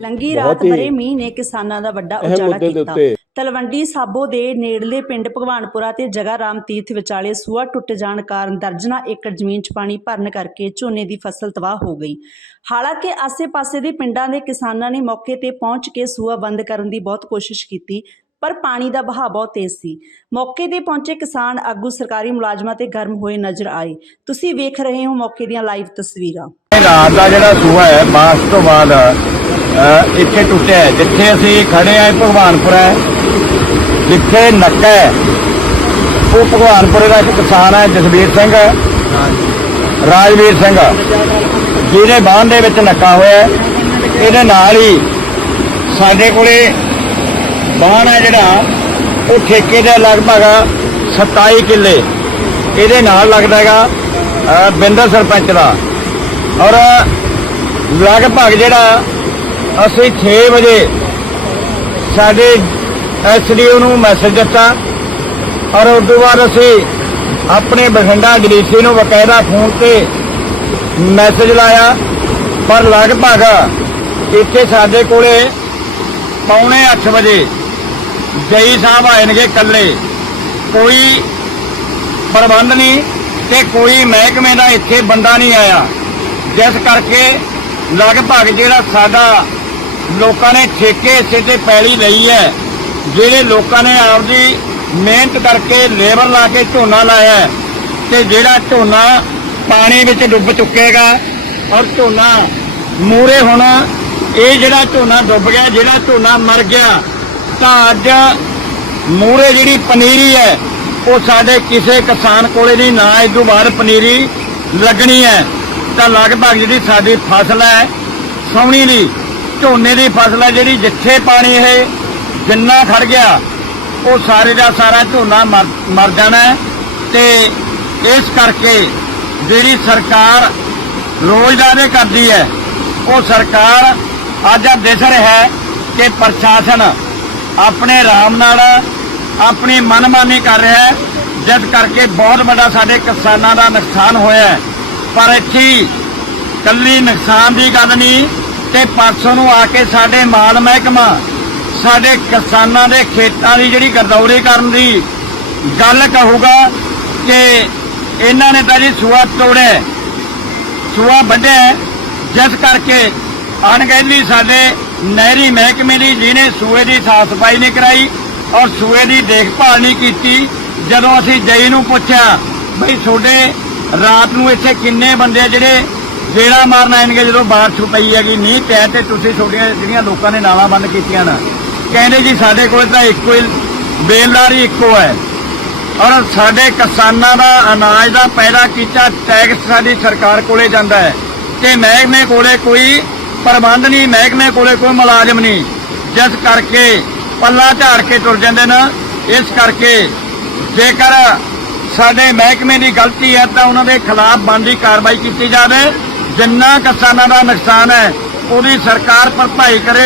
ਲੰਗੀ ਬਹੁਤ ਰਾਤ ਹੀ ਭਰੇ ਮੀਂਹ ਨੇ ਕਿਸਾਨਾਂ ਦਾ ਵੱਡਾ ਅਹਿਮ ਉਜਾੜਾ ਮੁੱਦੇ ਦੇ ਕੀਤਾ। ਉੱਤੇ। ਤਲਵੰਡੀ ਸਾਬੋ ਦੇ ਨੇੜਲੇ ਪਿੰਡ ਭਗਵਾਨਪੁਰਾ ਤੇ ਜਗਾ ਰਾਮ ਤੀਰਥ ਵਿਚਾਲੇ ਸੂਆ ਟੁੱਟ ਜਾਣ ਕਾਰਨ ਦਰਜਨਾ ਏਕੜ ਜ਼ਮੀਨ 'ਚ ਪਾਣੀ ਭਰਨ ਕਰਕੇ ਝੋਨੇ ਦੀ ਫਸਲ ਤਬਾਹ ਹੋ ਗਈ। ਹਾਲਾਂਕਿ ਆਸੇ-ਪਾਸੇ ਦੇ ਪਿੰਡਾਂ ਦੇ ਕਿਸਾਨਾਂ ਨੇ ਮੌਕੇ ਤੇ ਪਹੁੰਚ ਕੇ ਸੂਆ ਬੰਦ ਕਰਨ ਦੀ ਬਹੁਤ ਕੋਸ਼ਿਸ਼ ਕੀਤੀ ਪਰ ਪਾਣੀ ਦਾ ਵਹਾਅ ਬਹੁਤ ਤੇਜ਼ ਸੀ। ਮੌਕੇ ਤੇ ਪਹੁੰਚੇ ਕਿਸਾਨ ਆਗੂ ਸਰਕਾਰੀ ਮੁਲਾਜ਼ਮਾਂ ਤੇ ਗਰਮ ਹੋਏ ਨਜ਼ਰ ਆਏ। ਤੁਸੀਂ ਵੇਖ ਰਹੇ ਹੋ ਮੌਕੇ ਦੀਆਂ ਲਾਈਵ ਤਸਵੀਰਾਂ। ਇਹ ਰਾਤ ਦਾ ਜਿਹੜਾ ਸੂਆ ਹੈ ਬਾਰਿਸ਼ ਤੋਂ ਬਾਅਦ ਇੱਥੇ ਟੁੱਟਿਆ ਹੈ। ਜਿੱਥੇ ਅਸੀਂ ਖੜੇ ਆ ਭਗਵਾਨਪੁਰ ਹੈ ਜਿੱਥੇ ਨੱਕਾ ਹੈ। ਉਹ ਭਗਵਾਨਪੁਰੇ ਦਾ ਇੱਕ ਕਿਸਾਨ ਹੈ ਜਸਵੀਰ ਸਿੰਘ ਰਾਜਵੀਰ ਸਿੰਘ। ਜਿਹਦੇ ਬਾਂਹ ਦੇ ਵਿੱਚ ਨੱਕਾ ਹੋਇਆ। ਇਹਦੇ ਨਾਲ ਹੀ ਸਾਡੇ ਕੋਲੇ ਬਾਣ ਹੈ ਜਿਹੜਾ ਉਹ ਠੇਕੇ ਦੇ ਲਗਭਗ 27 ਕਿੱਲੇ। ਇਹਦੇ ਨਾਲ ਲੱਗਦਾ ਹੈਗਾ ਬਿੰਦਰ ਸਰਪੰਚ ਦਾ। ਔਰ ਲਗਭਗ ਜਿਹੜਾ ਅਸੀਂ 6 ਵਜੇ ਸਾਡੇ ਐਸਡੀਓ ਨੂੰ ਮੈਸੇਜ ਦਿੱਤਾ ਔਰ ਉਸ ਤੋਂ ਬਾਅਦ ਅਸੀਂ ਆਪਣੇ ਬਠਿੰਡਾ ਡੀਸੀ ਨੂੰ ਬਕਾਇਦਾ ਫੋਨ ਤੇ ਮੈਸੇਜ ਲਾਇਆ, ਪਰ ਲਗਭਗ ਇੱਥੇ ਸਾਡੇ ਕੋਲੇ ਪੌਣੇ 8 ਵਜੇ ਜਈ ਸਾਹਿਬ ਆਏ ਨੇਗੇ ਇਕੱਲੇ। ਕੋਈ ਪ੍ਰਬੰਧ ਨਹੀਂ ਤੇ ਕੋਈ ਮਹਿਕਮੇ ਦਾ ਇੱਥੇ ਬੰਦਾ ਨਹੀਂ ਆਇਆ। ਜਿਸ ਕਰਕੇ ਲਗਭਗ ਜਿਹੜਾ ਸਾਡਾ ਲੋਕਾਂ ਨੇ ਠੇਕੇ ਹਿੱਸੇ ਤੇ ਪੈਲੀ ਲਈ ਹੈ। ਜਿਹੜੇ ਲੋਕਾਂ ਨੇ ਆਪਦੀ ਮਿਹਨਤ ਕਰਕੇ ਲੇਬਰ ਲਾ ਕੇ ਝੋਨਾ ਲਾਇਆ ਤੇ ਜਿਹੜਾ ਝੋਨਾ ਪਾਣੀ ਵਿੱਚ ਡੁੱਬ ਚੁੱਕੇਗਾ ਔਰ ਝੋਨਾ ਮੂਰੇ ਹੁਣ ਇਹ ਜਿਹੜਾ ਝੋਨਾ ਡੁੱਬ ਗਿਆ, ਜਿਹੜਾ ਝੋਨਾ ਮਰ ਗਿਆ, ਤਾਂ ਅੱਜ ਮੂਰੇ ਜਿਹੜੀ ਪਨੀਰੀ ਹੈ, ਉਹ ਸਾਡੇ ਕਿਸੇ ਕਿਸਾਨ ਕੋਲੇ ਨਹੀਂ, ਨਾ ਇਸ ਤੋਂ ਬਾਅਦ ਪਨੀਰੀ ਲੱਗਣੀ ਹੈ। ਤਾਂ ਲਗਭਗ ਜਿਹੜੀ ਸਾਡੀ ਫਸਲ ਹੈ, ਸੌਣੀ ਦੀ ਝੋਨੇ ਦੀ ਫਸਲ ਹੈ ਜਿਹੜੀ ਜਿੱਥੇ ਪਾਣੀ ਇਹ ਜਿੰਨਾ ਖੜ ਗਿਆ, ਉਹ ਸਾਰੇ ਦਾ ਸਾਰਾ ਝੋਨਾ ਮਰ ਜਾਣਾ ਹੈ। ਤੇ ਇਸ ਕਰਕੇ ਜਿਹੜੀ ਸਰਕਾਰ ਰੋਜ਼ ਰੋਜ਼ਦਾਰੇ ਕਰਦੀ ਹੈ, ਉਹ ਸਰਕਾਰ ਅੱਜ ਆ ਦਿਸ ਰਿਹਾ ਹੈ ਕਿ ਪ੍ਰਸ਼ਾਸਨ ਆਪਣੇ ਆਰਾਮ ਨਾਲ ਆਪਣੀ ਮਨਮਾਨੀ ਕਰ ਰਿਹਾ ਹੈ, ਜਿਸ ਕਰਕੇ ਬਹੁਤ ਵੱਡਾ ਸਾਡੇ ਕਿਸਾਨਾਂ ਦਾ ਨੁਕਸਾਨ ਹੋਇਆ ਪਰ ਇੱਥੇ ਹੀ ਕੱਲੀ ਨੁਕਸਾਨ ਦੀ ਗੱਲ ਨਹੀਂ ਤੇ ਪਰਸੋਂ ਨੂੰ ਆ ਕੇ ਸਾਡੇ ਮਾਲ ਮਹਿਕਮਾ, ਸਾਡੇ ਕਿਸਾਨਾਂ ਦੇ ਖੇਤਾਂ ਦੀ ਜਿਹੜੀ ਗਰਦੌਰੀ ਕਰਨ ਦੀ ਗੱਲ ਕਹੂਗਾ ਕਿ ਇਹਨਾਂ ਨੇ ਤਾਂ ਜੀ ਸੂਆ ਤੋੜਿਆ ਸੂਆ ਵੱਢਿਆ ਜਿਸ ਕਰਕੇ ਅਣਗਹਿਲੀ ਸਾਡੇ ਨਹਿਰੀ ਮਹਿਕਮੇ ਦੀ, ਜਿਹਨੇ ਸੂਏ ਦੀ ਸਾਫ਼ ਸਫ਼ਾਈ ਨਹੀਂ ਕਰਾਈ ਔਰ ਸੂਏ ਦੀ ਦੇਖਭਾਲ ਨਹੀਂ ਕੀਤੀ, ਜਦੋਂ ਅਸੀਂ ਜਈ ਨੂੰ ਪੁੱਛਿਆ, ਬਈ ਤੁਹਾਡੇ ਰਾਤ ਨੂੰ ਇੱਥੇ ਕਿੰਨੇ ਬੰਦੇ ਜਿਹੜੇ ਜੇੜਾ ਮਾਰਨ ਆਣਗੇ ਜਦੋਂ ਬਾਰਿਸ਼ ਪਈ ਹੈਗੀ ਨਹੀਂ ਪਿਆ ਤੇ ਤੁਸੀਂ ਛੋਟੀਆਂ ਜਿਹੜੀਆਂ ਲੋਕਾਂ ਨੇ ਨਾਲਾਂ ਬੰਦ ਕੀਤੀਆਂ ਨਾ, ਕਹਿੰਦੇ ਜੀ ਸਾਡੇ ਕੋਲ ਤਾਂ ਇੱਕੋ ਹੀ ਬੇਲਦਾਰੀ ਇੱਕੋ ਹੈ। ਔਰ ਸਾਡੇ ਕਿਸਾਨਾਂ ਦਾ ਅਨਾਜ ਦਾ ਪੈਦਾ ਕੀਤਾ ਟੈਕਸ ਸਾਡੀ ਸਰਕਾਰ ਕੋਲੇ ਜਾਂਦਾ ਹੈ। ਤੇ ਮਹਿਕਮੇ ਕੋਲੇ ਕੋਈ ਪ੍ਰਬੰਧ ਨਹੀਂ, ਮਹਿਕਮੇ ਕੋਲੇ ਕੋਈ ਮੁਲਾਜ਼ਮ ਨਹੀਂ। ਜਿਸ ਕਰਕੇ ਪੱਲਾ ਝਾੜ ਕੇ ਤੁਰ ਜਾਂਦੇ ਨੇ, ਇਸ ਕਰਕੇ ਜੇਕਰ ਸਾਡੇ ਮਹਿਕਮੇ ਦੀ ਗਲਤੀ ਹੈ ਤਾਂ ਉਹਨਾਂ ਦੇ ਖਿਲਾਫ ਬਣਦੀ ਕਾਰਵਾਈ ਕੀਤੀ ਜਾਵੇ। ਜਿੰਨਾ ਕਿਸਾਨਾਂ ਦਾ ਨੁਕਸਾਨ ਹੈ ਉਹਦੀ ਸਰਕਾਰ ਭਰਪਾਈ ਕਰੇ